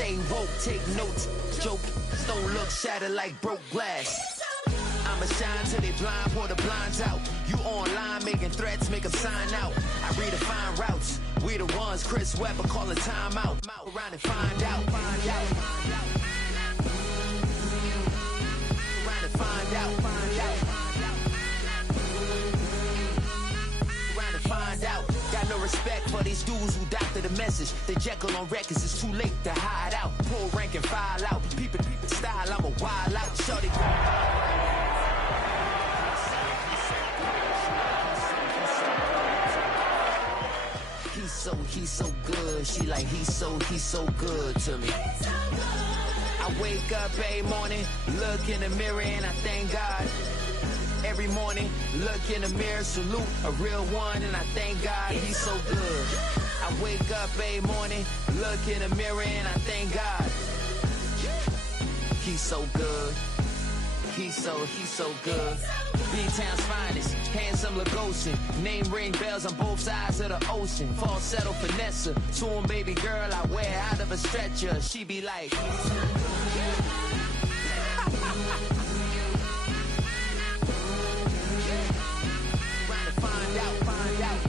Stay woke, take notes, joke. Don't look shattered like broke glass. I'ma shine till they blind, pour the blinds out. You online making threats, make them sign out. I redefine routes. We the ones Chris Webber calling time out. Around and find out. Around and find out. Around and find out. Got no respect for these dudes who doctor the message. They Jekyll on records, it's too late to hide out. Pull rank and file out. Peep it style, I'm a wild out. Shorty. He's so good. She like he's so good to me. I wake up every morning, look in the mirror and I thank God. Every morning, look in the mirror, salute a real one and I thank God he's so good. I wake up every morning, look in the mirror and I thank God. He's so good. He's so good. B-Town's finest, handsome Lagosian. Name ring bells on both sides of the ocean. Falsetto finesse, to him baby girl I wear out of a stretcher. She be like trying to find out.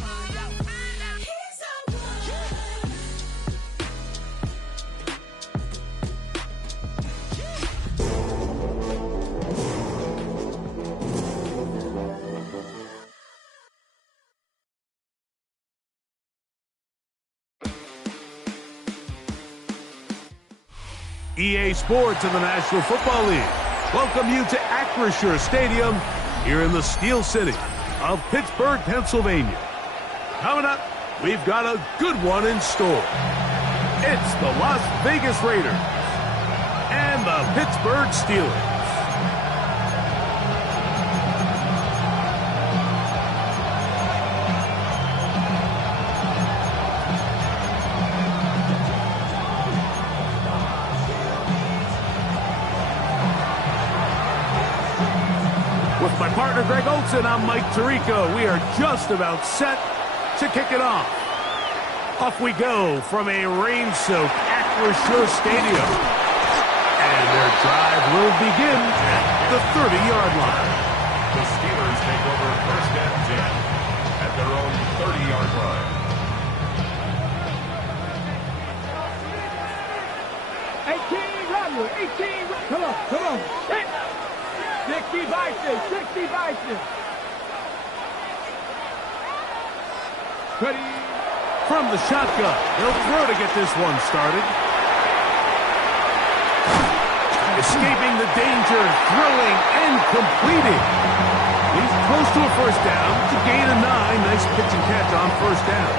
EA Sports and the National Football League welcome you to Acrisure Stadium here in the Steel City of Pittsburgh, Pennsylvania. Coming up, we've got a good one in store. It's the Las Vegas Raiders and the Pittsburgh Steelers. With my partner Greg Olson, I'm Mike Tirico. We are just about set to kick it off. Off we go from a rain-soaked Acrisure Stadium. And their drive will begin at the 30-yard line. The Steelers take over first and 10 at their own 30-yard line. 18, come on. 60 Bison. Ready? From the shotgun, he'll throw to get this one started. Escaping the danger, throwing and completing. He's close to a first down to gain a 9. Nice pitch and catch on first down.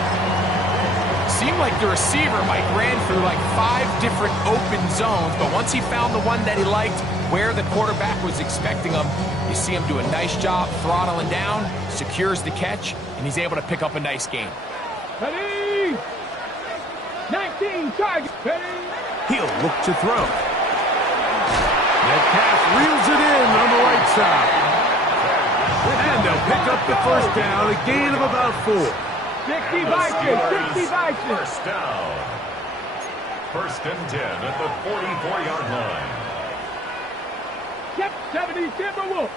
Seemed like the receiver, Mike, ran through like 5 different open zones, but once he found the one that he liked, where the quarterback was expecting him, you see him do a nice job throttling down, secures the catch, and he's able to pick up a nice gain. Ready? 19 target. Ready? He'll look to throw. Metcalf reels it in on the right side. And they'll pick up the first down, a gain of about 4. 60 Bison. First down. First and 10 at the 44-yard line. Yep, 70 Timberwolves.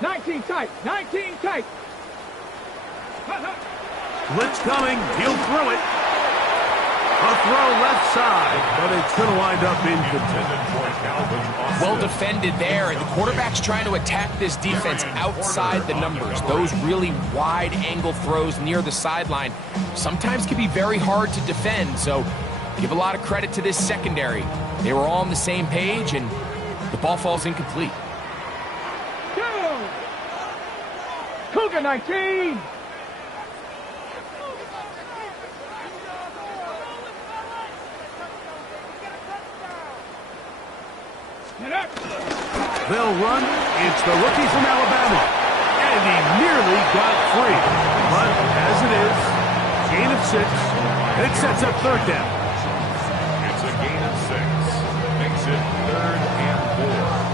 19 tight. Blitz coming, he'll throw it. A throw left side, but it's going to wind up incomplete. Well defended there, and the quarterback's trying to attack this defense outside the numbers. Those really wide angle throws near the sideline sometimes can be very hard to defend, so give a lot of credit to this secondary. They were all on the same page, and the ball falls incomplete. Cougar 19. They'll run. It's the rookie from Alabama. And he nearly got free. But as it is, gain of 6. It sets up third down. It's a gain of 6. Makes it 3rd and 4.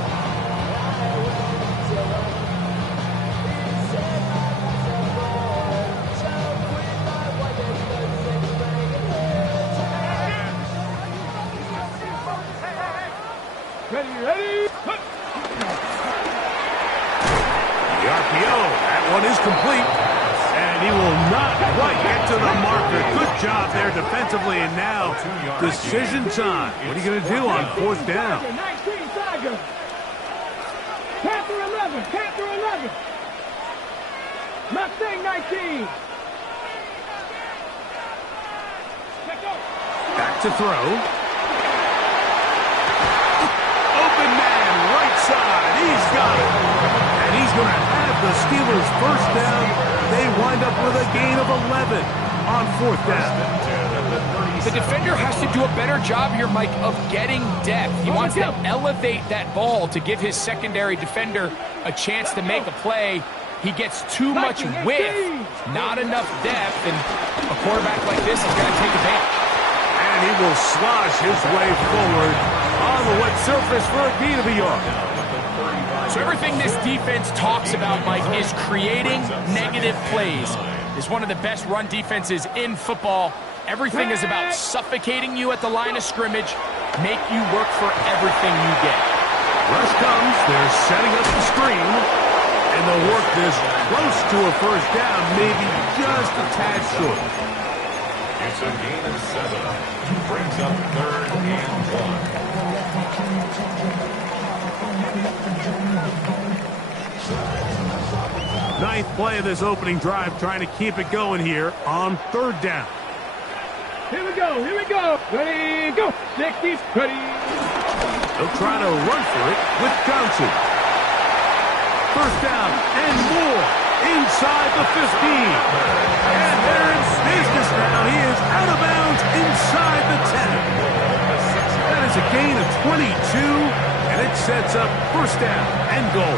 Ready, ready. The RPO, that one is complete. And he will not quite get to the marker. Good job there defensively, and now decision time. What are you going to do on fourth down? 19 Tiger. Panther 11, Panther 11. Mustang 19. Back to throw. Open man, right side. He's got it. And he's going to have the Steelers first down. They wind up with a gain of 11 on fourth down. The defender has to do a better job here, Mike, of getting depth. He wants to elevate that ball to give his secondary defender a chance to make a play. He gets too much width, not enough depth, and a quarterback like this is going to take advantage. And he will slosh his way forward on the wet surface for a gain of a yard. So everything this defense talks about, Mike, is creating negative plays. It's one of the best run defenses in football. Everything is about suffocating you at the line of scrimmage, make you work for everything you get. Rush comes, they're setting up the screen, and they'll work this close to a first down, maybe just a tad short. It's a gain of 7. Brings up 3rd and 1. Ninth play of this opening drive, trying to keep it going here on third down. Here we go, here we go. Ready, go. 60, ready. They'll try to run for it with Johnson. First down and more inside the 15. And they're in business now. He is out of bounds inside the 10. That is a gain of 22, and it sets up first down and goal.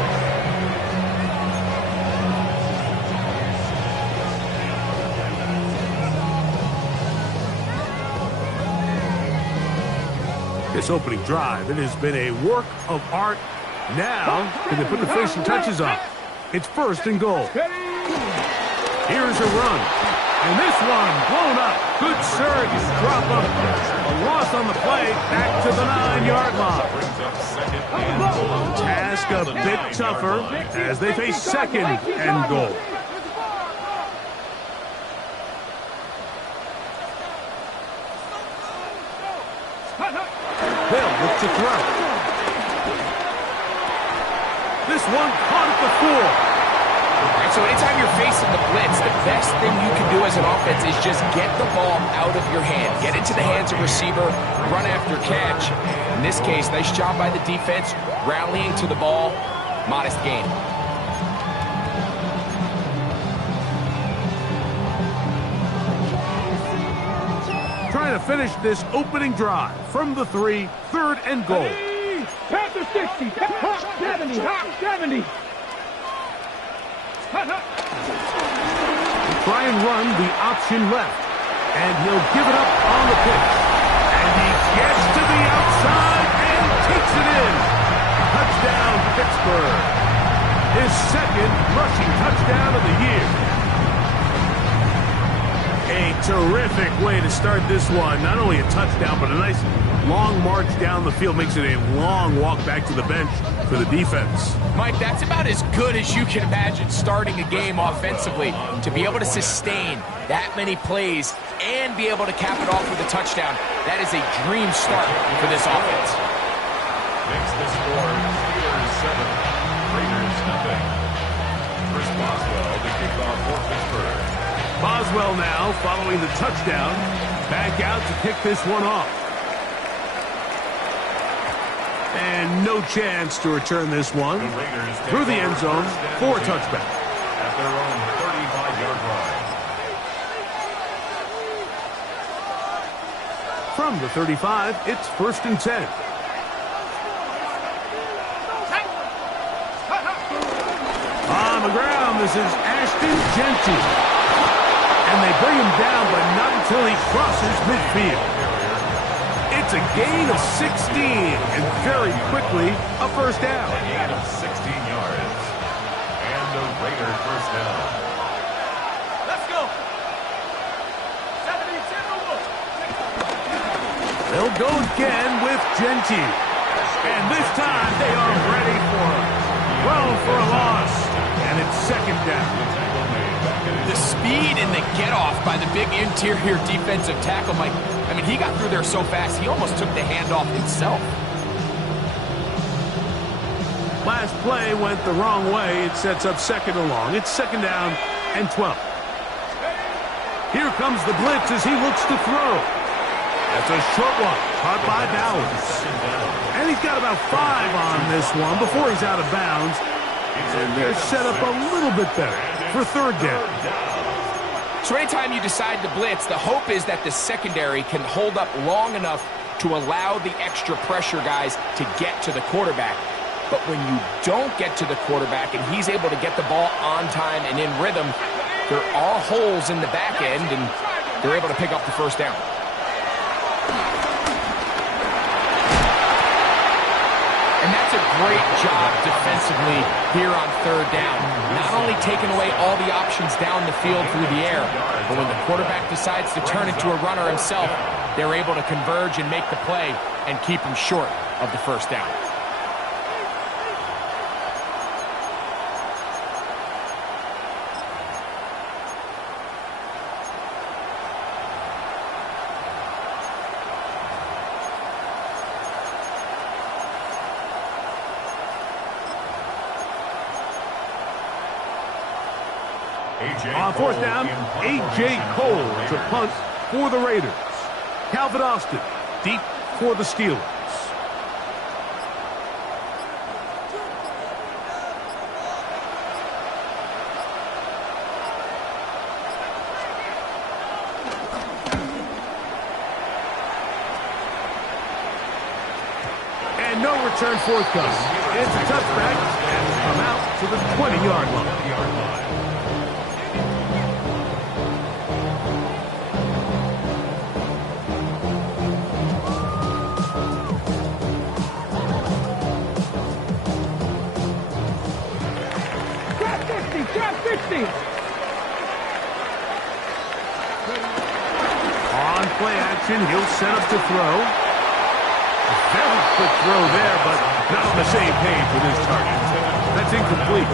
This opening drive, it has been a work of art. Now, can they put the finishing touches on? It's first and goal. Here's a run. And this one blown up. Good surge. Drop up. A loss on the play. Back to the 9-yard line. Task a bit tougher as they face second and goal. They'll look to throw. This one caught at the 4. All right, so anytime you're facing the blitz, the best thing you can do as an offense is just get the ball out of your hand. Get into the hands of receiver, run after catch. In this case, nice job by the defense, rallying to the ball. Modest gain. Trying to finish this opening drive from the 3, third and goal. Panther 60, 70, 70. Try and run the option left, and he'll give it up on the pitch. And he gets to the outside and takes it in. Touchdown, Pittsburgh. His second rushing touchdown of the year. A terrific way to start this one. Not only a touchdown, but a nice long march down the field. Makes it a long walk back to the bench for the defense. Mike, that's about as good as you can imagine starting a game offensively. To be able to sustain that many plays and be able to cap it off with a touchdown, that is a dream start for this offense. Makes the score Steelers 7, Raiders nothing. Chris Boswell to kick off for Pittsburgh. Boswell now following the touchdown. Back out to kick this one off. And no chance to return this one through the end zone for a touchback. At their own 35-yard line. From the 35, it's first and 10. On the ground, this is Ashton Jeanty. And they bring him down, but not until he crosses midfield. It's a gain of 16, and very quickly, a first down. A gain of 16 yards. And the Raiders first down. Let's go. 70, They'll go again with Jeanty. And this time they are ready for it. Thrown for a loss. And it's second down. The speed and the get-off by the big interior defensive tackle, Mike. I mean, he got through there so fast, he almost took the handoff himself. Last play went the wrong way. It sets up second and long. It's second down and 12. Here comes the blitz as he looks to throw. That's a short one, caught by Bowers. And he's got about 5 on this one before he's out of bounds. And they're set up a little bit better for third down. So anytime you decide to blitz, the hope is that the secondary can hold up long enough to allow the extra pressure guys to get to the quarterback. But when you don't get to the quarterback and he's able to get the ball on time and in rhythm, there are holes in the back end, and they're able to pick up the first down. And that's a great job defensively here on third down. Not only taking away all the options down the field through the air, but when the quarterback decides to turn into a runner himself, they're able to converge and make the play and keep him short of the first down. On fourth down, A.J. Cole to punt for the Raiders. Calvin Austin deep for the Steelers. And no return forthcoming. It's a touchback and will come out to the 20-yard line. On play action, he'll set up to throw. A very quick throw there, but not on the same page with his target. That's incomplete.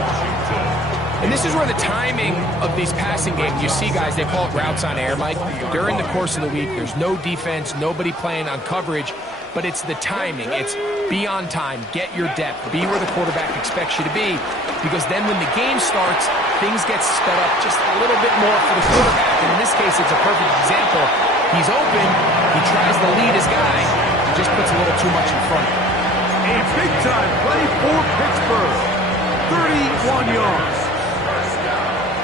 And this is where the timing of these passing games, you see guys, they call it routes on air, Mike. During the course of the week, there's no defense, nobody playing on coverage, but it's the timing. It's be on time, get your depth, be where the quarterback expects you to be, because then when the game starts, things get sped up just a little bit more for the quarterback. And in this case, it's a perfect example. He's open, he tries to lead his guy, he just puts a little too much in front of him. A big-time play for Pittsburgh. 31 yards.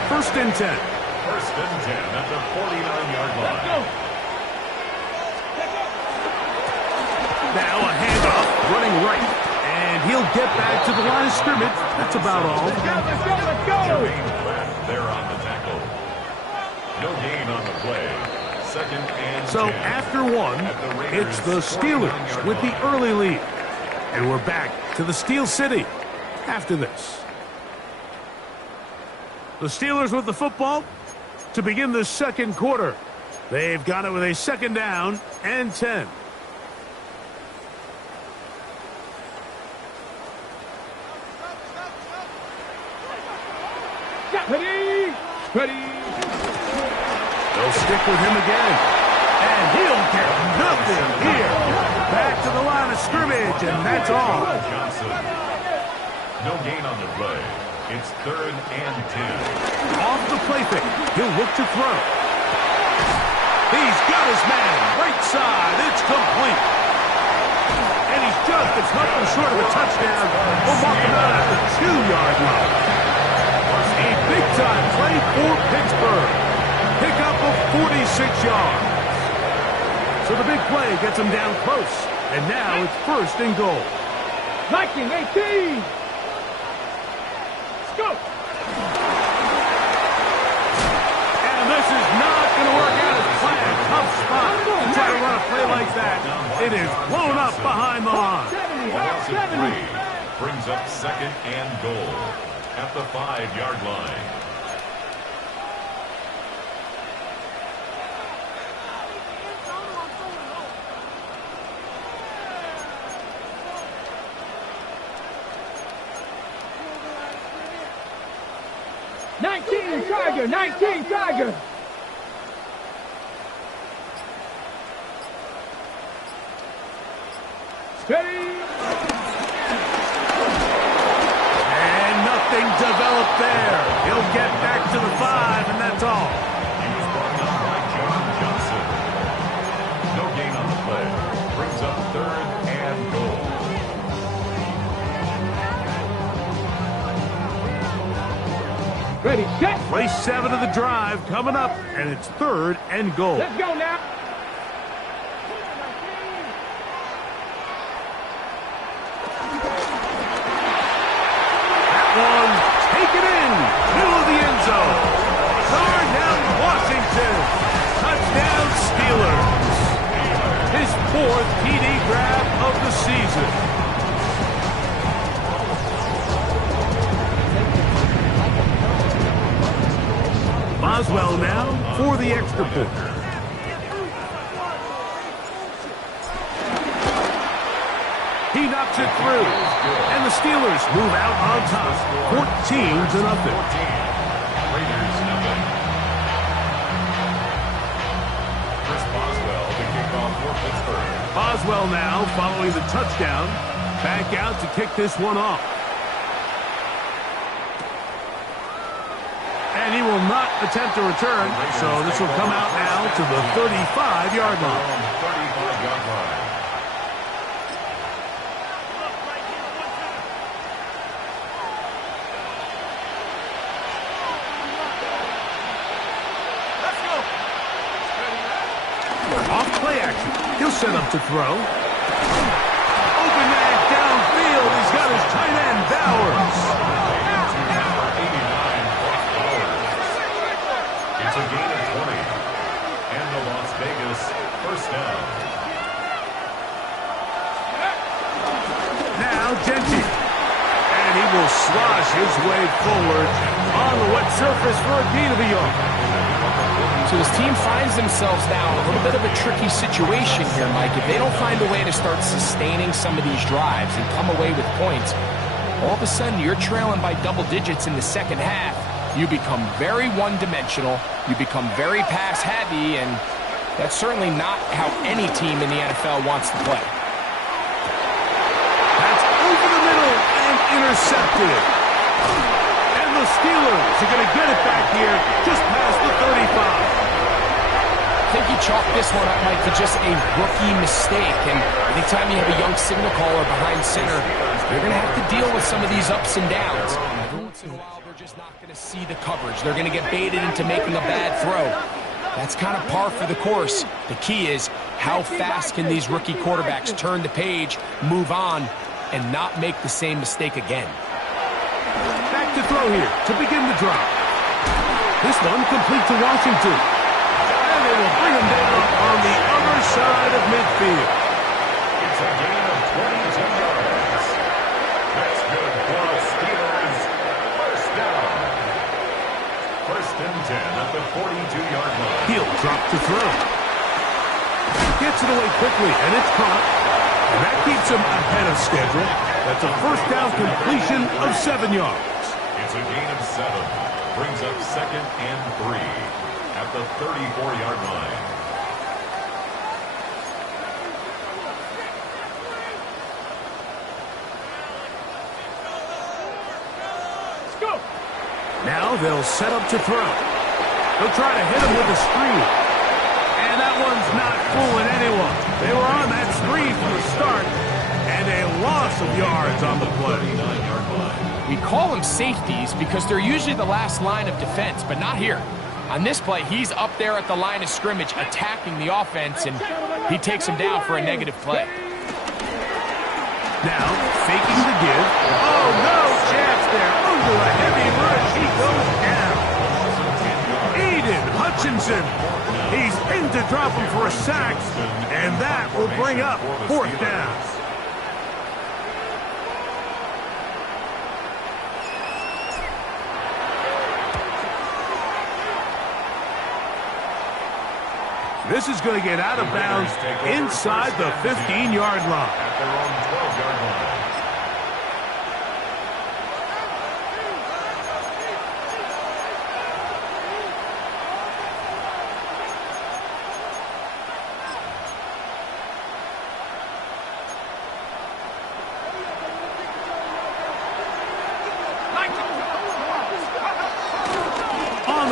First and 10. First and 10 at the 49-yard line. Now a handoff, running right. And he'll get back to the line of scrimmage. That's about all. Let's go! They're on the tackle. No gain on the play. Second and So 10. after one, it's the Steelers with the early lead. And we're back to the Steel City after this. The Steelers with the football to begin the second quarter. They've got it with a second down and 10. Ready! They'll stick with him again. And he'll get nothing here. Back to the line of scrimmage, and that's all. Johnson. No gain on the play. It's third and 10. Off the play fake. He'll look to throw. He's got his man. Right side. It's complete. And he's just, it's nothing short of a touchdown. We'll mark him out at the 2-yard line. A big-time play for Pittsburgh. Pickup of 46 yards. So the big play gets him down close. And now it's first and goal. Viking 18! Let's go! And this is not going to work out as planned. Tough spot to try to run a play like that. It is blown up behind the line. Offensive three brings up second and goal at the 5-yard line. Tiger, 19, Tiger. Steady. And nothing developed there. He'll get back to the 5, and that's all. He was brought down by John Johnson. No gain on the play. Brings up 3rd and goal. Ready, set. Play 7 of the drive coming up, and it's 3rd and goal. Let's go now. That one taken in, middle of the end zone. Darnell Washington, touchdown Steelers. His 4th TD grab of the season. Boswell now for the extra point. He knocks it through, and the Steelers move out on top, 14-0. Raiders, nothing. Chris Boswell, the kickoff for Pittsburgh. Boswell now following the touchdown, back out to kick this one off. And he will not attempt to return, so this will come out now to the 35-yard line. 35-yard line. Off play action. He'll set up to throw. Open man downfield. He's got his tight end, Bowers. It's a gain of 20. And the Las Vegas first down. Now Genty. And he will slosh his way forward on the wet surface for a gain of a yard. So this team finds themselves now in a little bit of a tricky situation here, Mike. If they don't find a way to start sustaining some of these drives and come away with points, all of a sudden you're trailing by double digits in the second half. You become very one-dimensional, you become very pass-heavy, and that's certainly not how any team in the NFL wants to play. That's over the middle and intercepted. And the Steelers are going to get it back here just past the 35. I think he chalked this one up, Mike, to just a rookie mistake. And anytime you have a young signal caller behind center, you're going to have to deal with some of these ups and downs. Every once in a while, they're just not going to see the coverage. They're going to get baited into making a bad throw. That's kind of par for the course. The key is how fast can these rookie quarterbacks turn the page, move on, and not make the same mistake again. Back to throw here to begin the drive. This one complete to Washington. And they will bring him down on the other side of midfield. It's a gain of 22 yards. That's good for the Steelers. First down. 1st and 10 at the 42-yard line. He'll drop to throw. Gets it away quickly, and it's caught. And that keeps him ahead of schedule. That's a first down completion of 7 yards. It's a gain of 7. Brings up 2nd and 3 at the 34-yard line. Let's go. Now they'll set up to throw. They'll try to hit him with a screen. And that one's not fooling anyone. They were on that screen from the start. And a loss of yards on the play. 39-yard line. We call them safeties because they're usually the last line of defense, but not here. On this play, he's up there at the line of scrimmage attacking the offense, and he takes him down for a negative play. Now, faking the give. Oh, no chance there. Under a heavy rush, he goes down. Aiden Hutchinson. He's in to drop him for a sack, and that will bring up 4th down. This is going to get out of bounds inside the 15-yard line. At their own 12-yard line.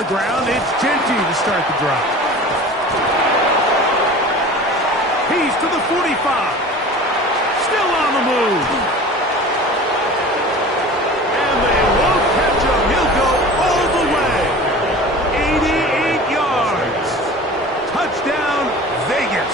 ground. It's Jeanty to start the drive. He's to the 45. Still on the move. And they won't catch him. He'll go all the way. 88 yards. Touchdown, Vegas.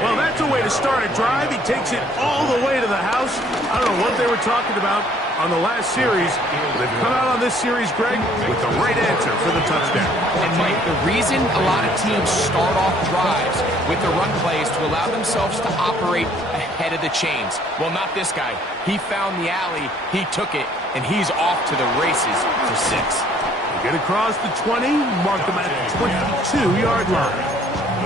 Well, that's a way to start a drive. He takes it all the way to the house. I don't know what they were talking about on the last series. They've come out on this series, Greg, with the right answer for the touchdown. And Mike, the reason a lot of teams start off drives with the run plays to allow themselves to operate ahead of the chains. Well, not this guy. He found the alley, he took it, and he's off to the races for 6. They get across the 20, mark them at the 22-yard line.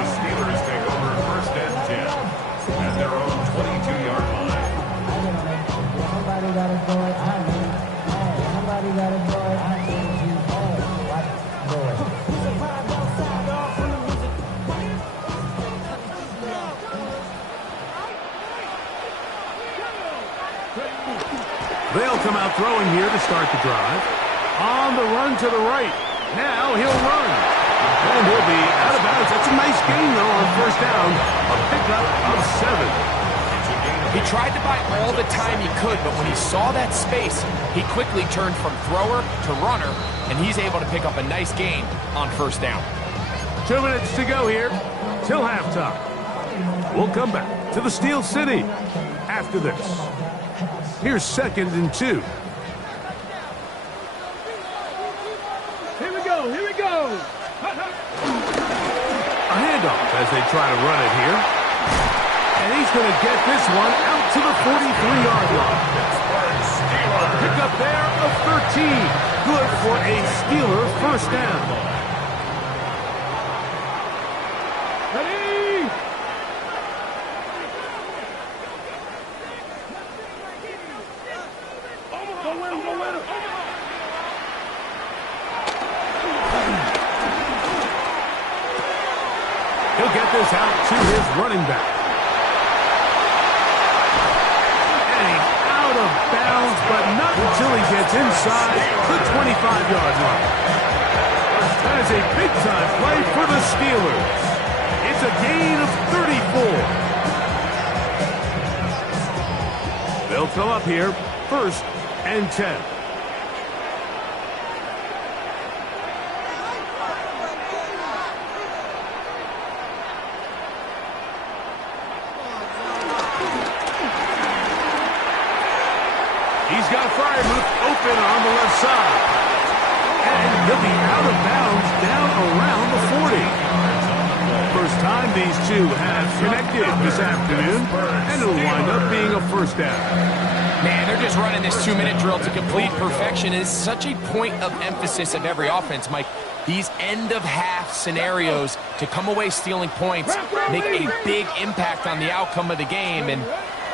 The Steelers take over 1st and 10 at their own 22-yard line. Somebody got to do it. Somebody got to do it. They'll come out throwing here to start the drive. On the run to the right. Now he'll run. And he'll be out of bounds. That's a nice gain, though, on 1st down. A pickup of 7. He tried to buy all the time he could, but when he saw that space, he quickly turned from thrower to runner, and he's able to pick up a nice gain on 1st down. 2 minutes to go here till halftime. We'll come back to the Steel City after this. Here's 2nd and 2. Here we go, here we go. A handoff as they try to run it here. And he's going to get this one out to the 43-yard line. A pickup there of 13. Good for a Steeler 1st down. Ready? Go win, go win. He'll get this out to his running back. Out of bounds, but not until he gets inside the 25-yard line. That is a big-time play for the Steelers. It's a gain of 34. They'll come up here, 1st and 10. He's got Freiermuth open on the left side. And he'll be out of bounds down around the 40. First time these two have connected this afternoon, and it'll wind up being a 1st down. Man, they're just running this 2-minute drill to complete perfection. It's such a point of emphasis of every offense, Mike. These end-of-half scenarios to come away stealing points make a big impact on the outcome of the game, and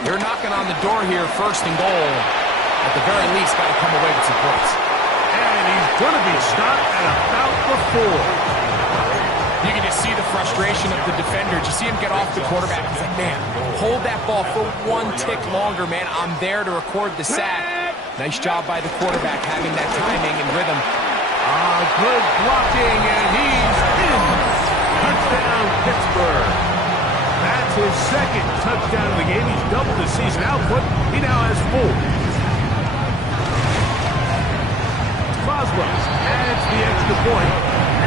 they're knocking on the door here, 1st and goal. At the very least, got to come away with some points. And he's going to be stopped at about the 4. You can just see the frustration of the defender. You see him get off the quarterback. He's like, man, hold that ball for 1 tick longer, man. I'm there to record the sack. Nice job by the quarterback having that timing and rhythm. Good blocking, and he's in. Touchdown, Pittsburgh. That's his 2nd touchdown of the game. He's doubled his season output. He now has 4. Boswell adds the extra point,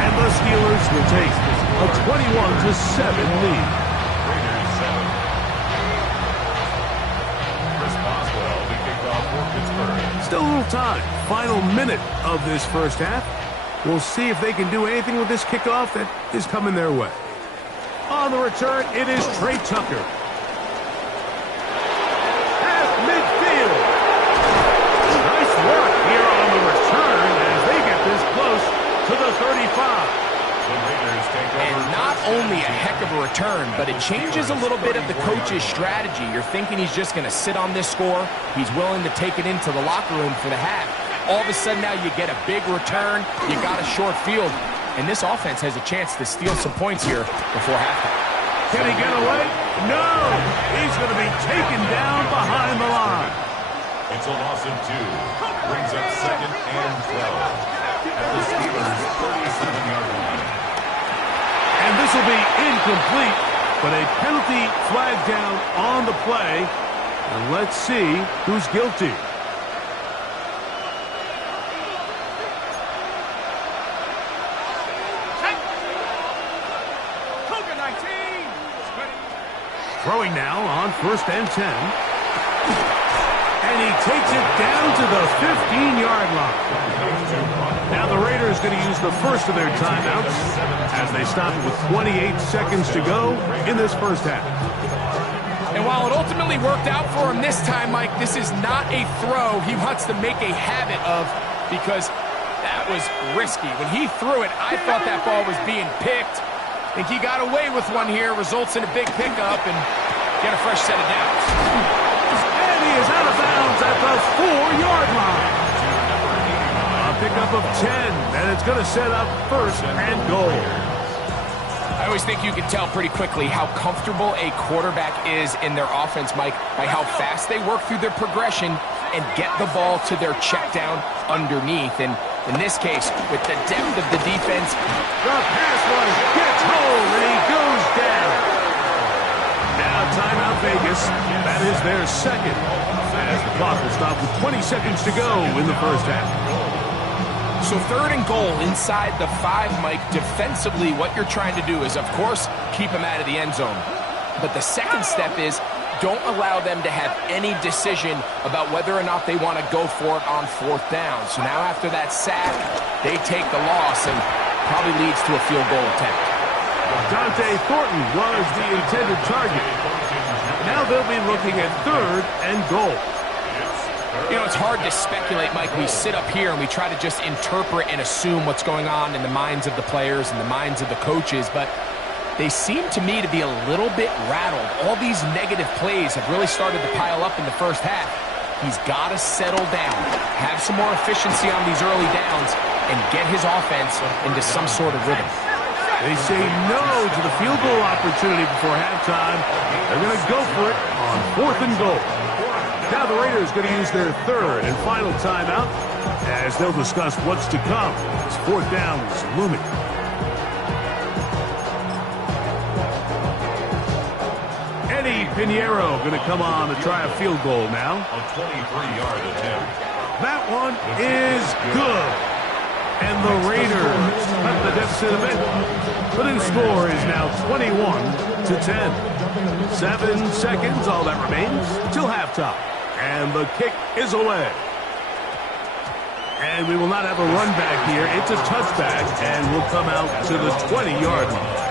and the Steelers will take a 21-7 lead. Raiders 7. Chris Boswell will kick off for Pittsburgh. Still a little time. Final minute of this 1st half. We'll see if they can do anything with this kickoff that is coming their way. On the return, it is Trey Tucker. At midfield. Nice work here on the return as they get this close to the 35. And not only a heck of a return, but it changes a little bit of the coach's strategy. You're thinking he's just going to sit on this score. He's willing to take it into the locker room for the half. All of a sudden now you get a big return. You got a short field. And this offense has a chance to steal some points here before halftime. Can he get away? No! He's going to be taken down behind the line. It's a loss of 2. Brings up 2nd and 12. At the Steelers' 37-yard line. And this will be incomplete, but a penalty flag down on the play. And let's see who's guilty. Throwing now on 1st and 10. And he takes it down to the 15-yard line. Now the Raiders going to use the first of their timeouts as they stop it with 28 seconds to go in this first half. And while it ultimately worked out for him this time, Mike, this is not a throw he wants to make a habit of because that was risky. When he threw it, I thought that ball was being picked. I think he got away with one here, results in a big pickup and get a fresh set of downs. And he is out of bounds at the 4-yard line. A pickup of 10, and it's going to set up 1st and goal. I always think you can tell pretty quickly how comfortable a quarterback is in their offense, Mike, by how fast they work through their progression and get the ball to their check down underneath. And in this case, with the depth of the defense, the pass rush gets home, and he goes down. Now timeout Vegas. That is their second. As the clock will stop with 20 seconds to go in the first half. So 3rd and goal inside the 5, Mike. Defensively, what you're trying to do is, of course, keep him out of the end zone. But the second step is don't allow them to have any decision about whether or not they want to go for it on 4th down. So now after that sack, they take the loss and probably leads to a field goal attempt. Dante Thornton was the intended target. Now they'll be looking at 3rd and goal. You know, it's hard to speculate, Mike. We sit up here and we try to just interpret and assume what's going on in the minds of the players and the minds of the coaches, but they seem to me to be a little bit rattled. All these negative plays have really started to pile up in the first half. He's got to settle down, have some more efficiency on these early downs, and get his offense into some sort of rhythm. They say no to the field goal opportunity before halftime. They're going to go for it on 4th and goal. Now the Raiders going to use their 3rd and final timeout as they'll discuss what's to come as 4th down is looming. Eddie Pinheiro going to come on to try a field goal now. A 23-yard attempt. That one is good. And the Raiders cut the deficit a bit. The new score is now 21-10. 7 seconds, all that remains, till halftime. And the kick is away. And we will not have a run back here. It's a touchback, and we'll come out to the 20-yard line.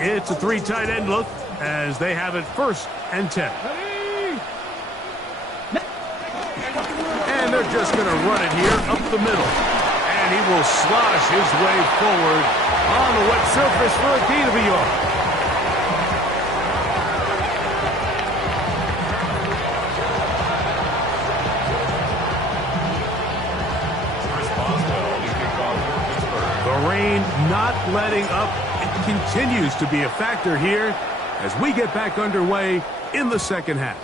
It's a 3 tight end look as they have it 1st and 10. And they're just going to run it here up the middle. And he will slosh his way forward on the wet surface for a gain of a yard. The rain not letting up. It continues to be a factor here as we get back underway in the second half.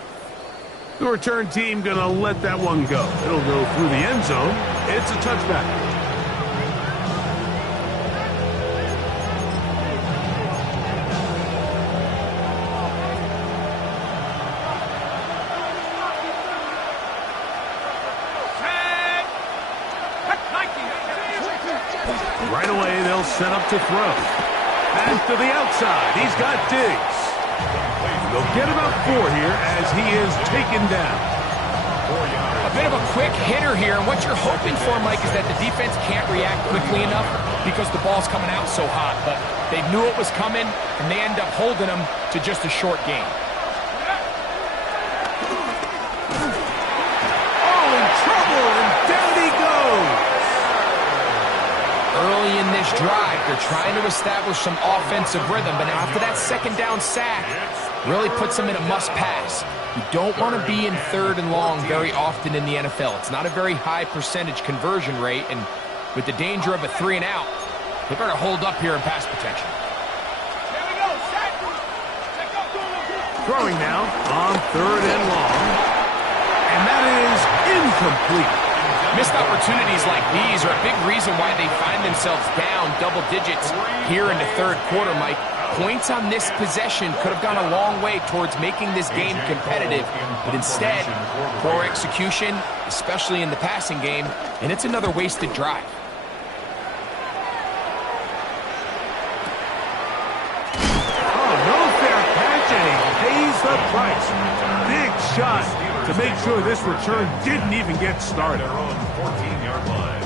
The return team going to let that one go. It'll go through the end zone. It's a touchback. Right away, they'll set up to throw. Pass to the outside. He's got Diggs. They'll get about 4 here as he is taken down. A bit of a quick hitter here, and what you're hoping for, Mike, is that the defense can't react quickly enough because the ball's coming out so hot. But they knew it was coming, and they end up holding them to just a short gain. Oh, in trouble, and down he goes. Early in this drive, they're trying to establish some offensive rhythm, but after that second down sack, really puts them in a must-pass. You don't want to be in 3rd and long very often in the NFL. It's not a very high percentage conversion rate, and with the danger of a 3 and out, They better hold up here in pass protection. Throwing now on 3rd and long. And that is incomplete. Missed opportunities like these are a big reason why they find themselves down double digits here in the 3rd quarter, Mike. Points on this possession could have gone a long way towards making this game competitive, but instead, poor execution, especially in the passing game, and it's another wasted drive. Oh, no fair catch, and he pays the price. Big shot to make sure this return didn't even get started. Their own 14-yard line.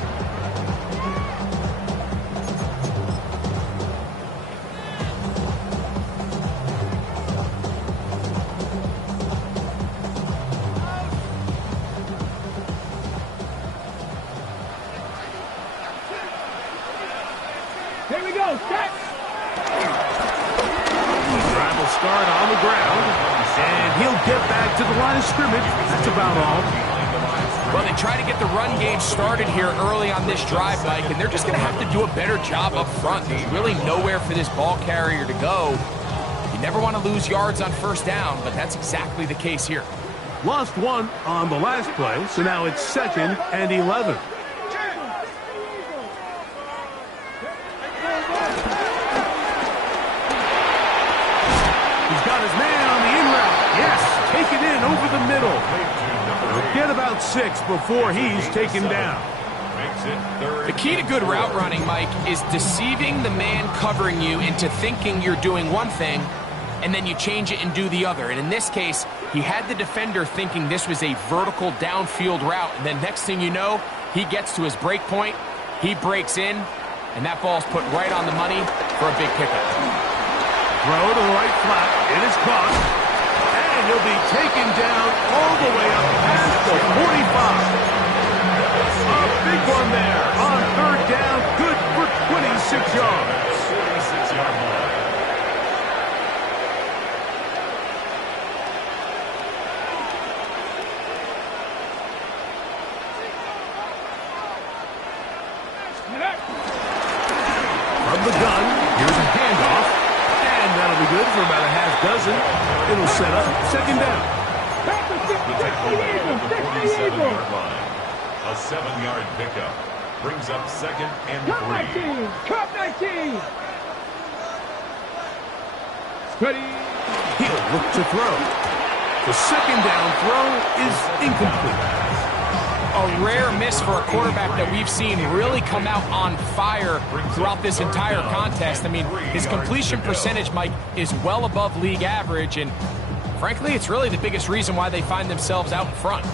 Here we go, set! Drive will start on the ground, and he'll get back to the line of scrimmage. That's about all. Well, they try to get the run game started here early on this drive, Mike, and they're just going to have to do a better job up front. There's really nowhere for this ball carrier to go. You never want to lose yards on 1st down, but that's exactly the case here. Lost 1 on the last play, so now it's 2nd and 11. He's got his man on the in route. Yes, take it in over the middle. He'll get about 6 before he's taken down. The key to good route running, Mike, is deceiving the man covering you into thinking you're doing one thing, and then you change it and do the other. And in this case, he had the defender thinking this was a vertical downfield route, and then next thing you know, he gets to his break point, he breaks in, and that ball's put right on the money for a big pickup. Throw to the right flat. It is caught. And he'll be taken down all the way up past the 45. A big one there on 3rd down. Good for 26 yards. 46-yard line. From the gun, here's a handoff. And that'll be good for about a half dozen. It'll set up 2nd down. The takeaway at the 47-yard line. A 7-yard pickup brings up 2nd and 3. Cup 19! Ready? He'll look to throw. The 2nd down throw is incomplete. A rare miss for a quarterback that we've seen really come out on fire throughout this entire contest. I mean, his completion percentage, Mike, is well above league average, and frankly, it's really the biggest reason why they find themselves out in front.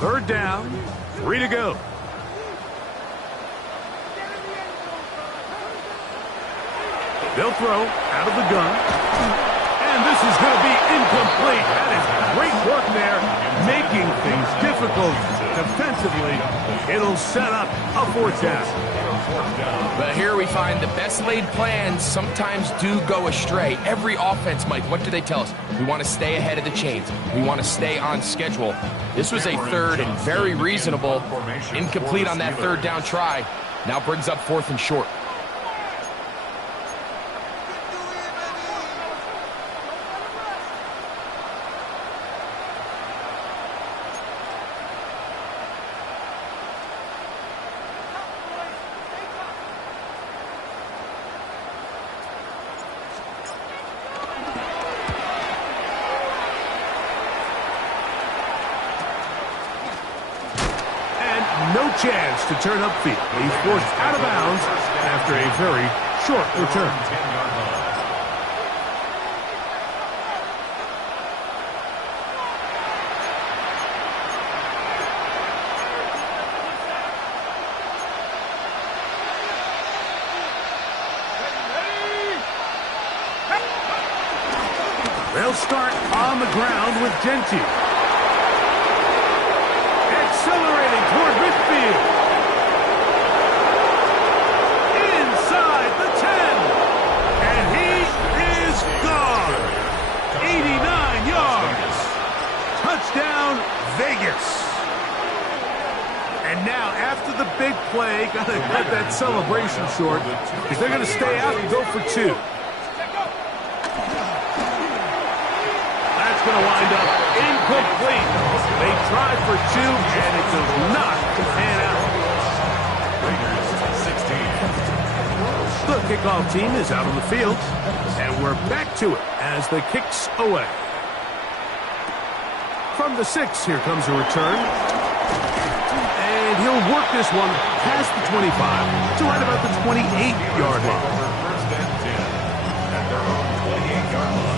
3rd down, 3 to go. They'll throw out of the gun. And this is going to be incomplete. That is great work there, making things difficult defensively. It'll set up a 4th down. But here we find the best laid plans sometimes do go astray. Every offense, Mike, what do they tell us? We want to stay ahead of the chains. We want to stay on schedule. This was a 3rd and very reasonable. Incomplete on that 3rd down try. Now brings up 4th and short. No chance to turn upfield. He's forced out of bounds after a very short return. 10-yard line. They'll start on the ground with Genty. Accelerating toward midfield. Inside the 10. And he is gone. 89 yards. Touchdown, Vegas. And now, after the big play, got to cut that celebration short because they're going to stay out and go for two. That's going to wind up incomplete. They tried for two, and it does not pan out. The kickoff team is out on the field, and we're back to it as the kick's away. From the 6, here comes a return. And he'll work this one past the 25 to right about the 28-yard line. First and 10 at their own 28-yard line.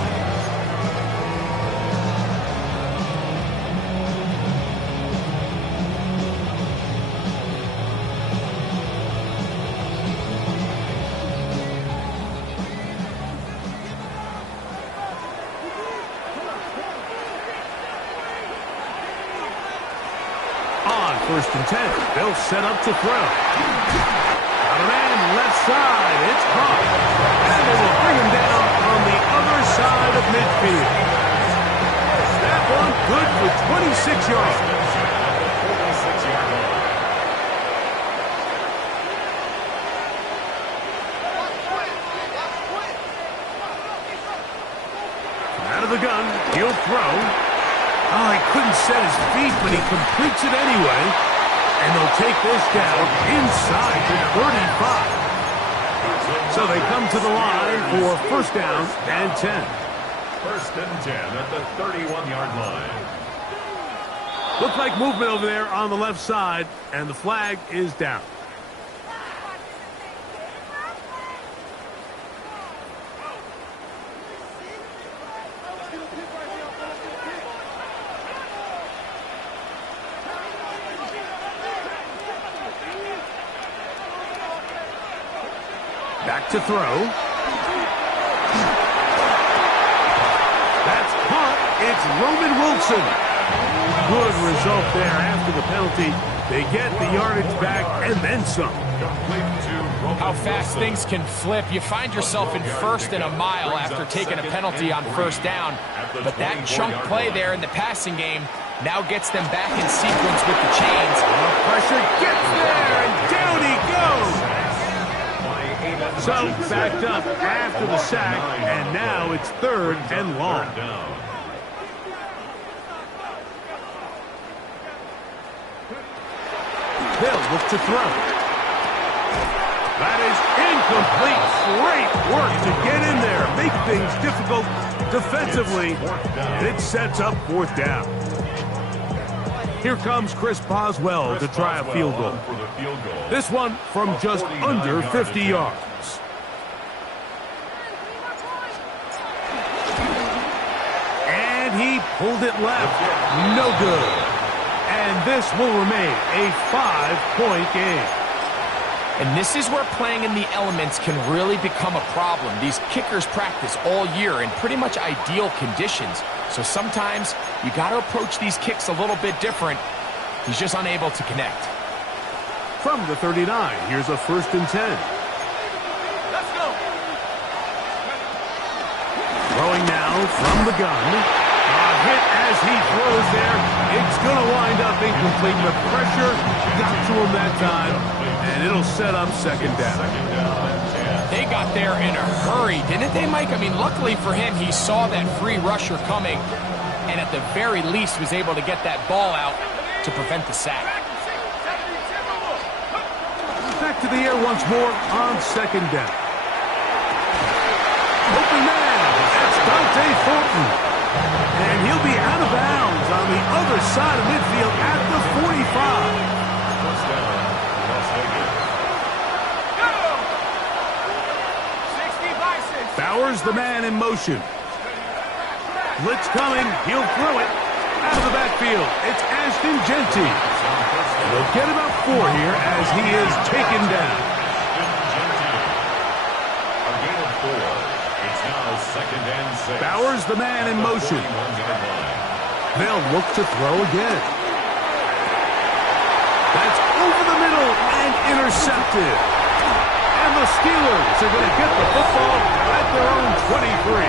First and 10. They'll set up to throw. Got a man left side. It's caught. And they will bring him down on the other side of midfield. That one good for 26 yards. Out of the gun. He'll throw. Oh, he couldn't set his feet, but he completes it anyway. And they'll take this down inside the 35. So they come to the line for first down and 10. First and 10 at the 31-yard line. Looked like movement over there on the left side, and the flag is down. Back to throw. That's caught. It's Roman Wilson. Good result there after the penalty. They get the yardage back and then some. How fast things can flip. You find yourself in first and a mile after taking a penalty on first down. But that chunk play there in the passing game now gets them back in sequence with the chains. Pressure gets there, and down he goes. So, backed up after the sack, and now it's third and long. They'll look to throw. That is incomplete. Great work to get in there. Make things difficult defensively, and it sets up fourth down. Here comes Chris Boswell to try a field goal. This one from just under 50 yards. And he pulled it left. No good. And this will remain a 5-point game. And this is where playing in the elements can really become a problem. These kickers practice all year in pretty much ideal conditions. So sometimes you got to approach these kicks a little bit different. He's just unable to connect. From the 39, here's a first and 10. Let's go. Throwing now from the gun. A hit as he throws there. It's going to wind up incomplete. The pressure got to him that time, and it'll set up second down. They got there in a hurry, didn't they, Mike? I mean, luckily for him, he saw that free rusher coming, and at the very least was able to get that ball out to prevent the sack. Back to the air once more on second down. Open man, that's Dante Thornton. And he'll be out of bounds on the other side of midfield at the 45. Bowers the man in motion. Blitz coming. He'll throw it out of the backfield. It's Ashton Jeanty. They'll get about 4 here as he is taken down. A gain of 4. It's now second and 6. Bowers the man in motion. They'll look to throw again. That's over the middle and intercepted. And the Steelers are going to get the football at their own 23.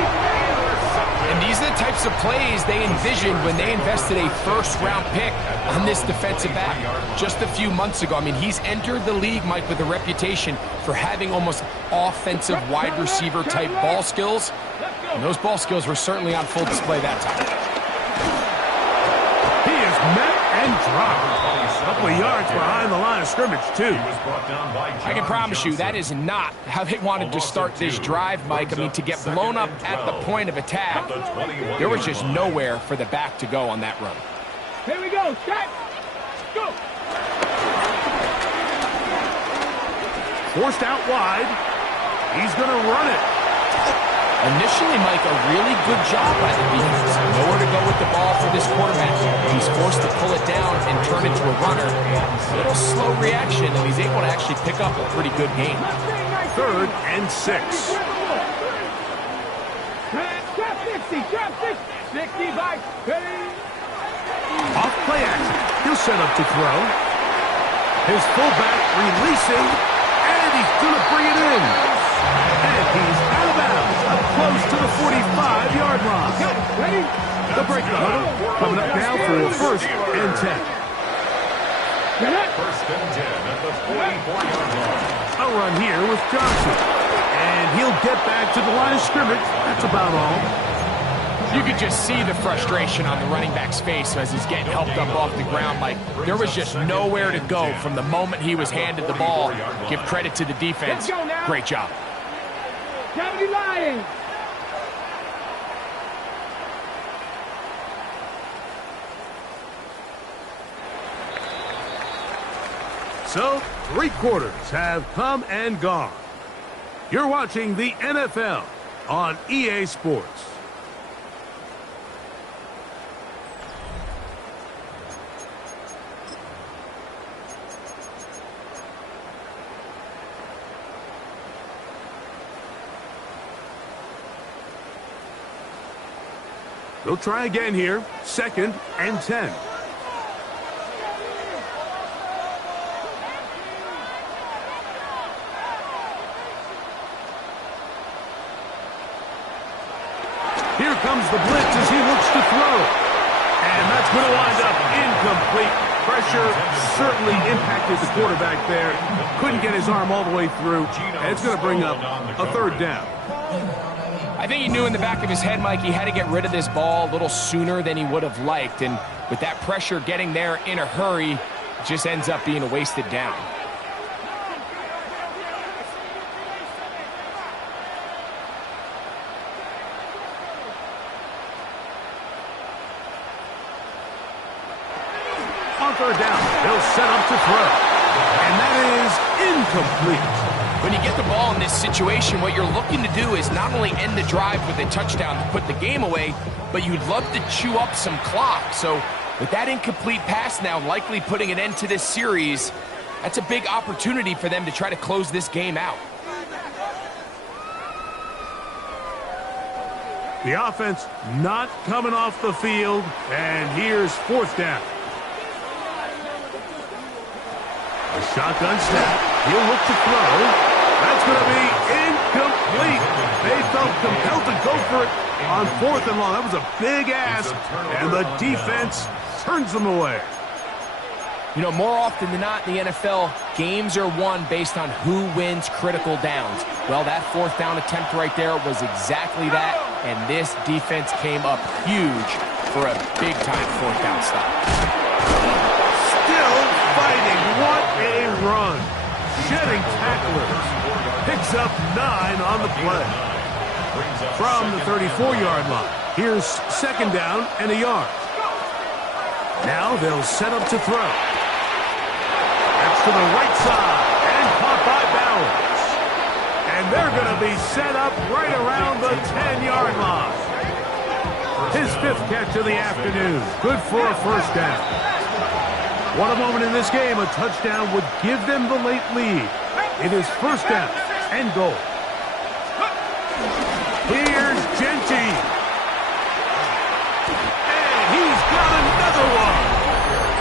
And these are the types of plays they envisioned when they invested a first-round pick on this defensive back just a few months ago. I mean, he's entered the league, Mike, with a reputation for having almost offensive wide receiver-type ball skills. And those ball skills were certainly on full display that time. He is met and dropped. A couple of yards behind the line of scrimmage, too. I can promise you that is not how they wanted to start this drive, Mike. I mean, to get blown up at the point of attack, there was just nowhere for the back to go on that run. Here we go. Shot. Go. Forced out wide. He's going to run it. Initially, Mike, a really good job by the defense. Nowhere to go with the ball for this quarterback. He's forced to pull it down and turn it to a runner. A little slow reaction, and he's able to actually pick up a pretty good game. 3rd and 6. Drop 60. Drop 60. 65. Ready. Off play action. He'll set up to throw. His fullback releasing, and he's going to bring it in. And he's out of bounds, up close to the 45-yard line. Ready. The break the huddle, coming up now for 1st and 10. First and 10 at the 44-yard line. A run here with Johnson. And he'll get back to the line of scrimmage. That's about all. You could just see the frustration on the running back's face as he's getting helped up off the ground. Like, there was just nowhere to go from the moment he was handed the ball. Give credit to the defense. Great job. Cavity Lions. So, 3 quarters have come and gone. You're watching the NFL on EA Sports. They'll try again here. 2nd and 10. Here comes the blitz as he looks to throw. And that's going to wind up incomplete. Pressure certainly impacted the quarterback there. Couldn't get his arm all the way through. And it's going to bring up a 3rd down. I think he knew in the back of his head, Mike, he had to get rid of this ball a little sooner than he would have liked. And with that pressure getting there in a hurry, it just ends up being a wasted down. On 3rd down, they'll set up to throw. And that is incomplete. When you get the ball in this situation, what you're looking to do is not only end the drive with a touchdown to put the game away, but you'd love to chew up some clock. So with that incomplete pass now likely putting an end to this series, that's a big opportunity for them to try to close this game out. The offense not coming off the field, and here's 4th down. A shotgun snap. He'll look to throw. That's going to be incomplete. They felt compelled to go for it on 4th and long. That was a big ask, and the defense turns them away. You know, more often than not in the NFL, games are won based on who wins critical downs. Well, that 4th down attempt right there was exactly that, and this defense came up huge for a big-time 4th down stop. Still fighting. What a run. Shedding tacklers. Picks up 9 on the play. From the 34-yard line. Here's 2nd down and a yard. Now they'll set up to throw. That's to the right side. And caught by Bowers. And they're going to be set up right around the 10-yard line. His 5th catch of the afternoon. Good for a 1st down. What a moment in this game. A touchdown would give them the late lead. It is 1st down and goal. Here's Genty. And he's got another one.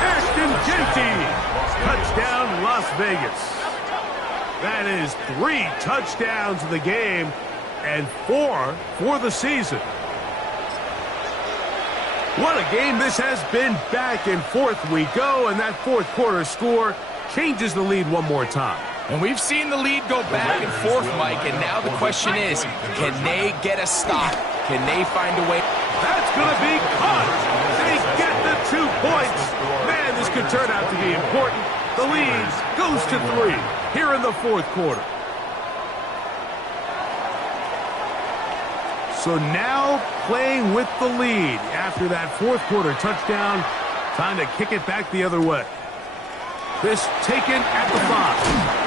Ashton Genty. Touchdown, Las Vegas. That is 3 touchdowns in the game and 4 for the season. What a game this has been. Back and forth we go, and that fourth quarter score changes the lead one more time. And we've seen the lead go back and forth, Mike, and now the question is, can they get a stop? Can they find a way? That's going to be caught. They get the 2 points. Man, this could turn out to be important. The lead goes to 3 here in the fourth quarter. So now playing with the lead after that fourth quarter touchdown. Time to kick it back the other way. This taken at the 5.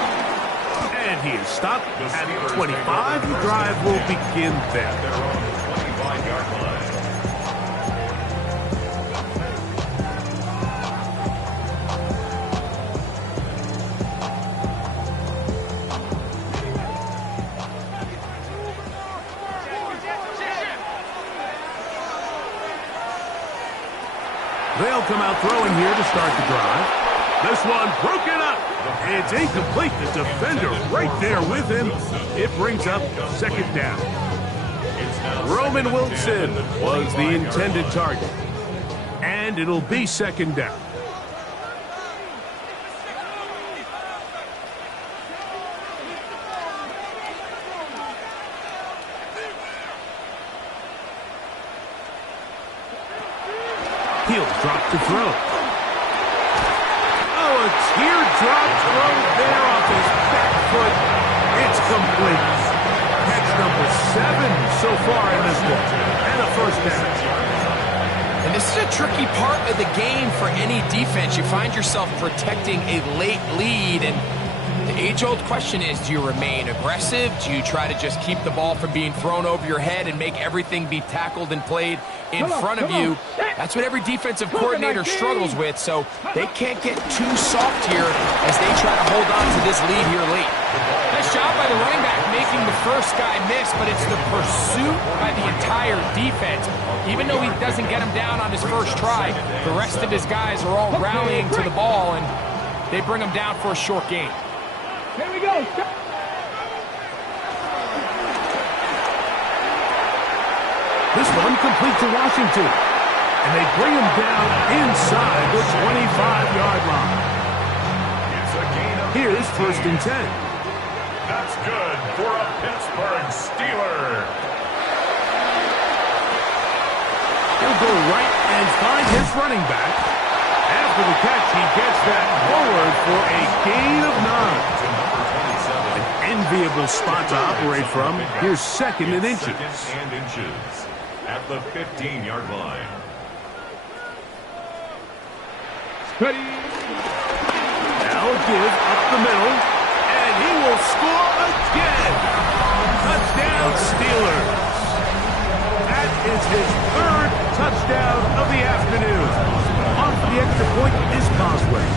And he is stopped at 25. The drive will begin there. They're on the 25-yard line. They'll come out throwing here to start the drive. This one broken up. It's incomplete. The defender right there with him. It brings up second down. Roman Wilson was the intended target. And it'll be second down. He'll drop to throw. Oh, a teardrop throw there off his back foot. It's complete. Catch number 7 so far in this one. And a first down. And this is a tricky part of the game for any defense. You find yourself protecting a late lead, and the age-old question is, do you remain aggressive? Do you try to just keep the ball from being thrown over your head and make everything be tackled and played in front of you? That's what every defensive coordinator struggles with, so they can't get too soft here as they try to hold on to this lead here late. Nice job by the running back making the first guy miss, but it's the pursuit by the entire defense. Even though he doesn't get him down on his first try, the rest of his guys are all rallying to the ball, and they bring him down for a short gain. Here we go. This one complete to Washington. And they bring him down inside the 25-yard line. It's a gain of Here's first and 10. That's good for a Pittsburgh Steeler. He'll go right and find his running back. After the catch, he gets that forward for a gain of 9. An enviable spot to operate from. Here's second and inches. Second and inches at the 15-yard line. Ready. Now give up the middle, and he will score again. Touchdown, Steelers. That is his 3rd touchdown of the afternoon. Off the extra point is Boswell.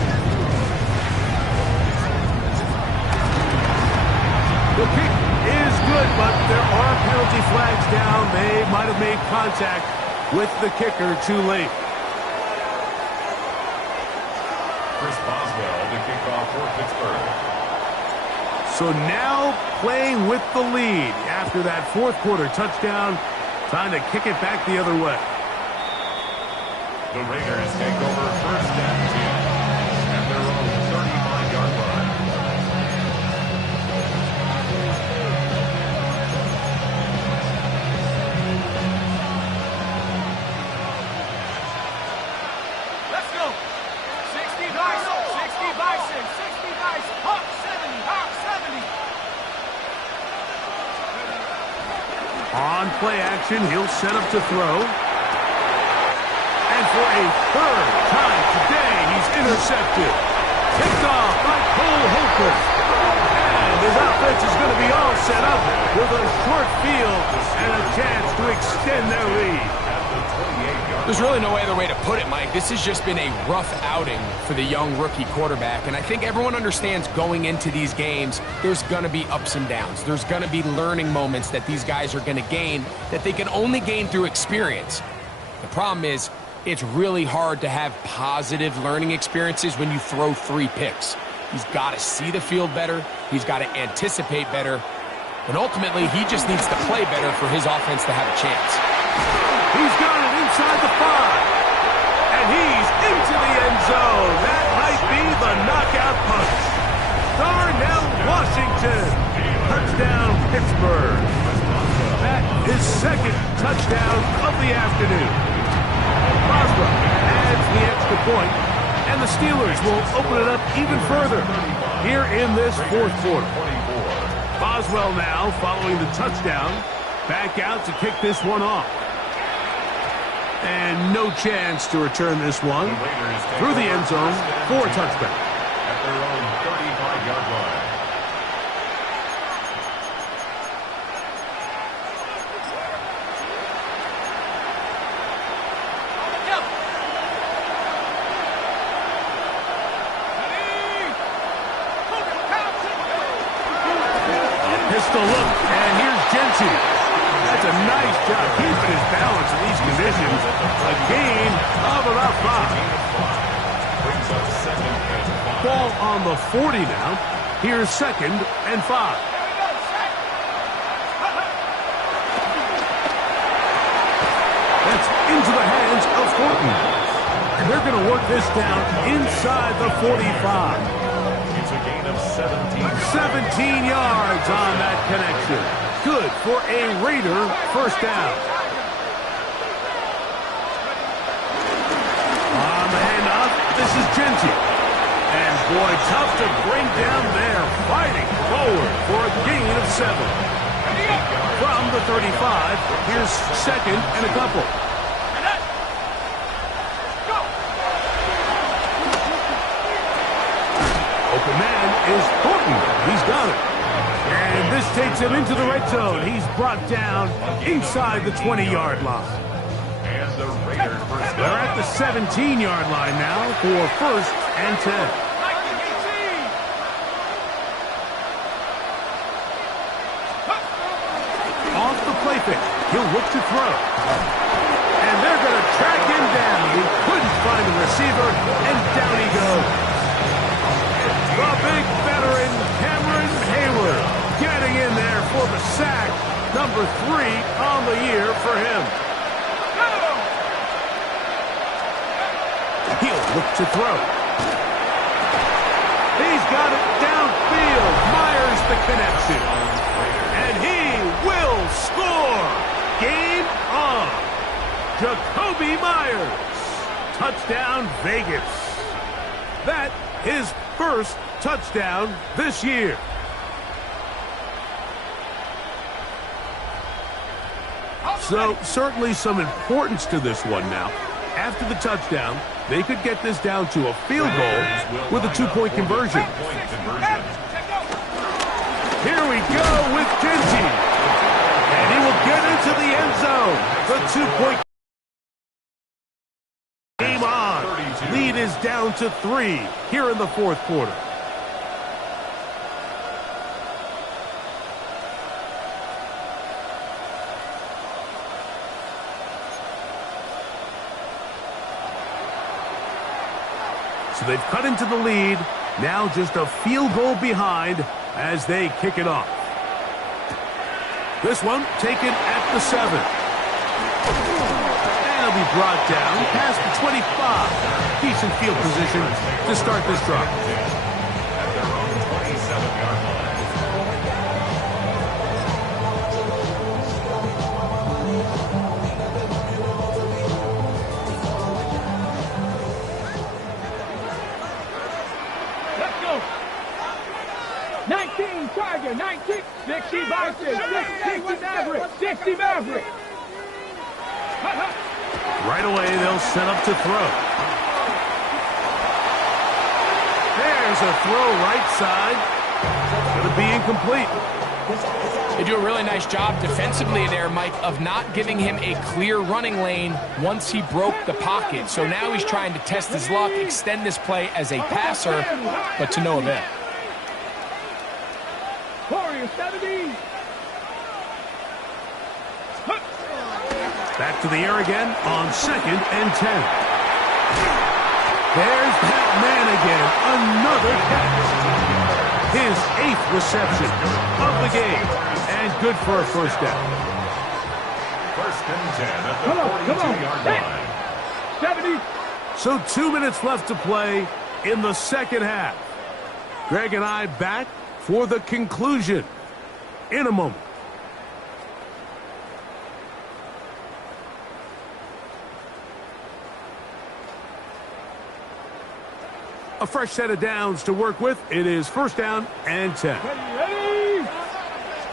The kick is good, but there are penalty flags down. They might have made contact with the kicker too late. Chris Boswell to kick off for Pittsburgh. So now playing with the lead after that fourth quarter touchdown. Time to kick it back the other way. The Raiders take over first and 10 at their own 35-yard line. Let's go. 60 Bison, 60 Bison, 60 Bison. Hawk 70, Hawk 70. On play action, he'll set up to throw. And for a 3rd time today, he's intercepted. Picked off by Cole Holcomb. And his offense is going to be all set up with a short field and a chance to extend their lead. There's really no other way to put it, Mike. This has just been a rough outing for the young rookie quarterback, and I think everyone understands going into these games, there's going to be ups and downs. There's going to be learning moments that these guys are going to gain that they can only gain through experience. The problem is, it's really hard to have positive learning experiences when you throw 3 picks. He's got to see the field better. He's got to anticipate better. And ultimately, he just needs to play better for his offense to have a chance. He's got it inside the 5. And he's into the end zone. That might be the knockout punch. Darnell Washington. Touchdown, Pittsburgh. That is second touchdown of the afternoon. Boswell adds the extra point, and the Steelers will open it up even further here in this fourth quarter. Boswell now following the touchdown. Back out to kick this one off. And no chance to return this one through the end zone for a touchback. At their own 35-yard line. Pistol look, and here's Gentry. That's a nice job keeping his balance in these conditions. A gain of about 5. Brings up second and 5. Ball on the 40 now. Here's second and 5. That's into the hands of Horton. And they're going to work this down inside the 45. It's a gain of 17. 17 yards on that connection. Good for a Raider first down. On the handoff, this is Gentry. And boy, tough to bring down there. Fighting forward for a gain of 7. From the 35, here's second and a couple. Open man is Horton. He's got it. And this takes him into the red zone. He's brought down inside the 20-yard line. And the Raiders first They're at the 17-yard line now for first and 10. Off the play fake. He'll look to throw. And they're going to track him down. He couldn't find a receiver, and down he goes. The big veteran, Cameron Hayward, getting in there for the sack. Number 3 on the year for him. He'll look to throw. He's got it downfield. Myers the connection. And he will score. Game on. Jakobi Myers. Touchdown, Vegas. That is first touchdown this year. So certainly some importance to this one now. After the touchdown, they could get this down to a field goal with a 2-point conversion. Here we go with Gentry. And he will get into the end zone. The 2-point game on. Lead is down to 3 here in the fourth quarter. So they've cut into the lead. Now just a field goal behind as they kick it off. This one taken at the 7. And it'll be brought down past the 25. Decent field position to start this drive. At their own 27-yard line. Let's go. 19 Tiger, 19. 60 Bison, 60 Maverick, 60 Maverick. Right away, they'll set up to throw. There's a throw right side. Going to be incomplete. They do a really nice job defensively there, Mike, of not giving him a clear running lane once he broke the pocket. So now he's trying to test his luck, extend this play as a passer, but to no avail. Warrior 70. Back to the air again on second and 10. There's that man again. Another catch. His 8th reception of the game. And good for a first down. First First and 10 at the 42-yard line. 70. So 2 minutes left to play in the second half. Greg and I back for the conclusion in a moment. A fresh set of downs to work with. It is first down and 10. Ready.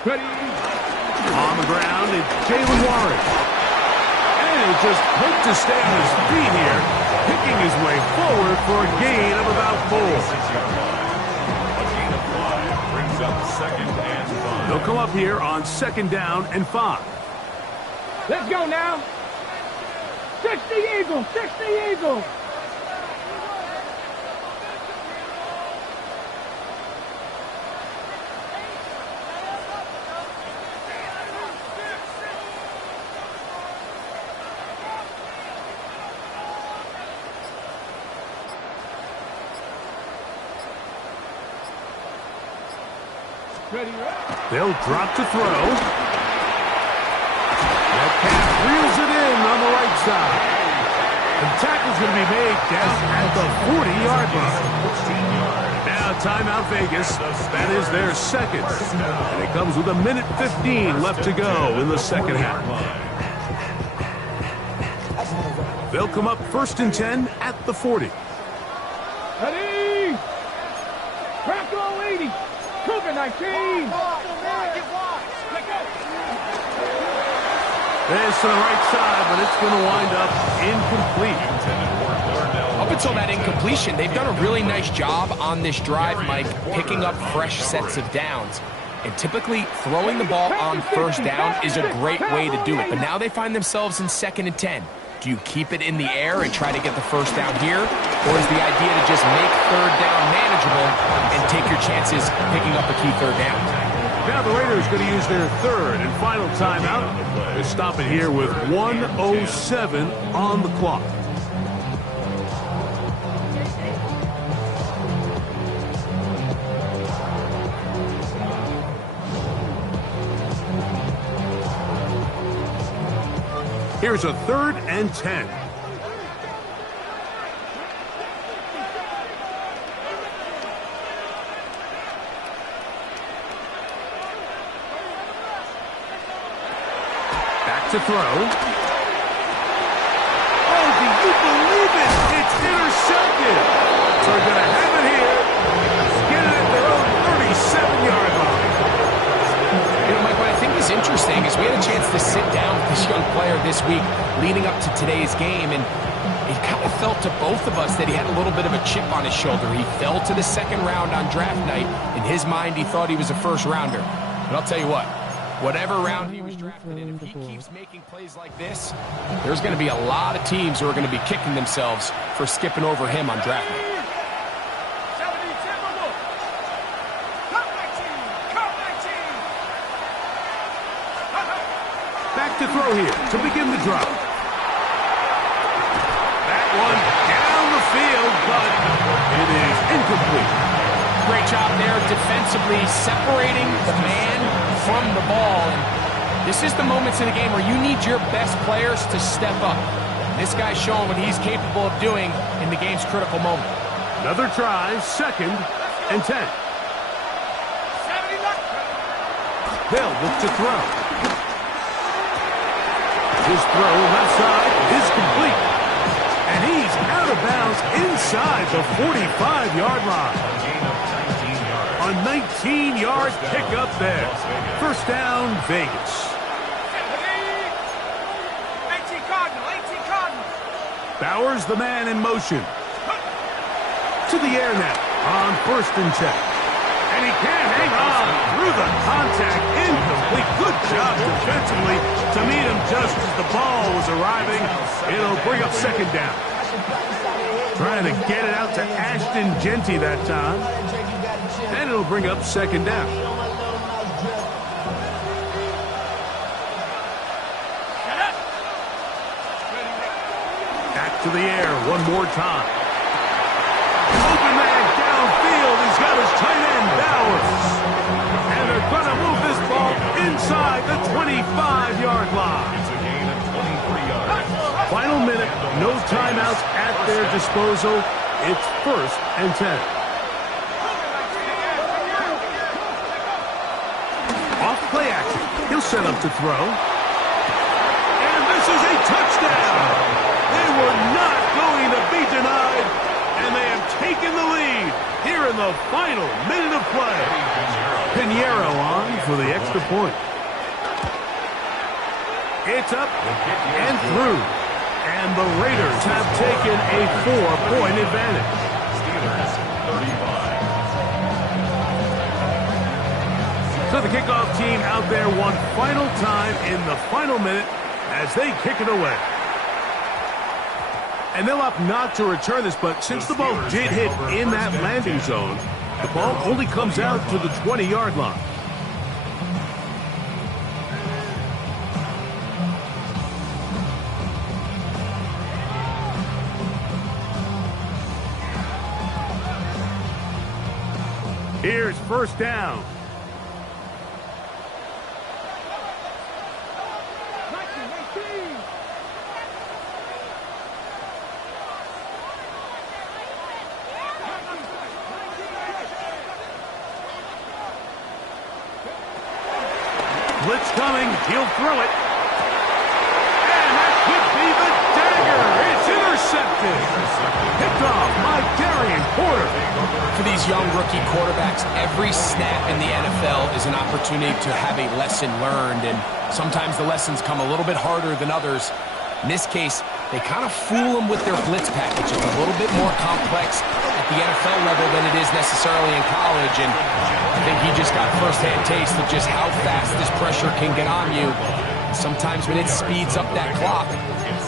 Ready. On the ground, it's Jalen Warren. And he'll just hope to stay on his feet here, picking his way forward for a gain of about 4. 6-yard line. A gain of 5 brings up second and 5. They'll come up here on second down and 5. Let's go now. 60 Eagles. 60 Eagles. Ready, They'll drop to throw. That pass reels it in on the right side. The tackle's going to be made just at the 40-yard line. Now timeout Vegas. That is their second. And it comes with 1:15 left to go in the second half. They'll come up first and 10 at the 40. Ready. Crack all 80. Cougar 19. This to the right side, but it's going to wind up incomplete. Up until that incompletion, they've done a really nice job on this drive, Mike, picking up fresh sets of downs. And typically, throwing the ball on first down is a great way to do it. But now they find themselves in second and 10. Do you keep it in the air and try to get the first down here? Or is the idea to just make third down manageable and take your chances picking up a key third down? Now the Raiders going to use their third and final timeout. They stop it here with 1:07 on the clock. Here's a third and 10. Back to throw. Oh, do you believe it? It's intercepted. So they're going to have it here. Get it at their own 37-yard line. You know, Mike, what I think is interesting is we had a chance to sit down with this young player this week leading up to today's game, and it kind of felt to both of us that he had a little bit of a chip on his shoulder. He fell to the second round on draft night. In his mind, he thought he was a first-rounder. But I'll tell you what, whatever round he was drafted in, if he keeps making plays like this, there's going to be a lot of teams who are going to be kicking themselves for skipping over him on draft night. Back to throw here to begin the drive. That one down the field, but it is incomplete. Great job there defensively, separating the man from the ball. And this is the moments in the game where you need your best players to step up. This guy's showing what he's capable of doing in the game's critical moment. Another try, second and 10. They'll look to throw. His throw left side is complete. And he's out of bounds inside the 45-yard line. A 19-yard pickup there. First down, Vegas. 18 Cardinals. Bowers, the man in motion. To the air now on first and 10. And he can't hang on through the contact. Incomplete. Good job defensively to meet him just as the ball was arriving. It'll bring up second down. Trying to get it out to Ashton Jeanty that time. And it'll bring up second down. Back to the air one more time. Open man downfield. He's got his tight end, Bowers. And they're going to move this ball inside the 25-yard line. It's a gain of no timeouts at their disposal. It's 1st and 10. Off play action. He'll set up to throw. And this is a touchdown. They were not going to be denied, and they have taken the lead here in the final minute of play. Pinheiro on for the extra point. It's up and through. And the Raiders have taken a 4-point advantage. Steelers 35. So the kickoff team out there one final time in the final minute as they kick it away. And they'll opt not to return this, but since the ball did hit in that landing zone, the ball only comes out to the 20-yard line. Here's 1st down. Blitz coming. He'll throw it. And that could be the dagger. It's intercepted. Picked off by Darian Porter. For these young rookie quarterbacks, every snap in the NFL is an opportunity to have a lesson learned, and sometimes the lessons come a little bit harder than others. In this case, they kind of fool them with their blitz package. It's a little bit more complex at the NFL level than it is necessarily in college, and I think he just got a first-hand taste of just how fast this pressure can get on you. Sometimes when it speeds up that clock,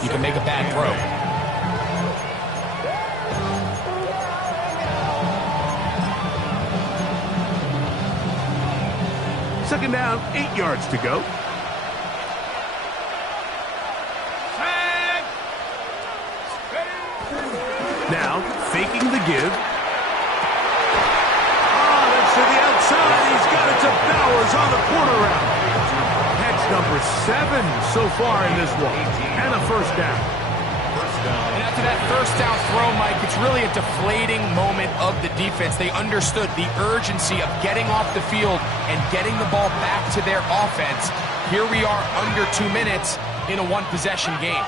you can make a bad throw. Second down, 8 yards to go. Now, faking the give. That's to the outside. He's got it to Bowers on the quarter route. Catch number 7 so far in this one. And a 1st down. And after that 1st down throw, Mike, it's really a deflating moment of the defense. They understood the urgency of getting off the field and getting the ball back to their offense. Here we are under 2 minutes in a 1-possession game.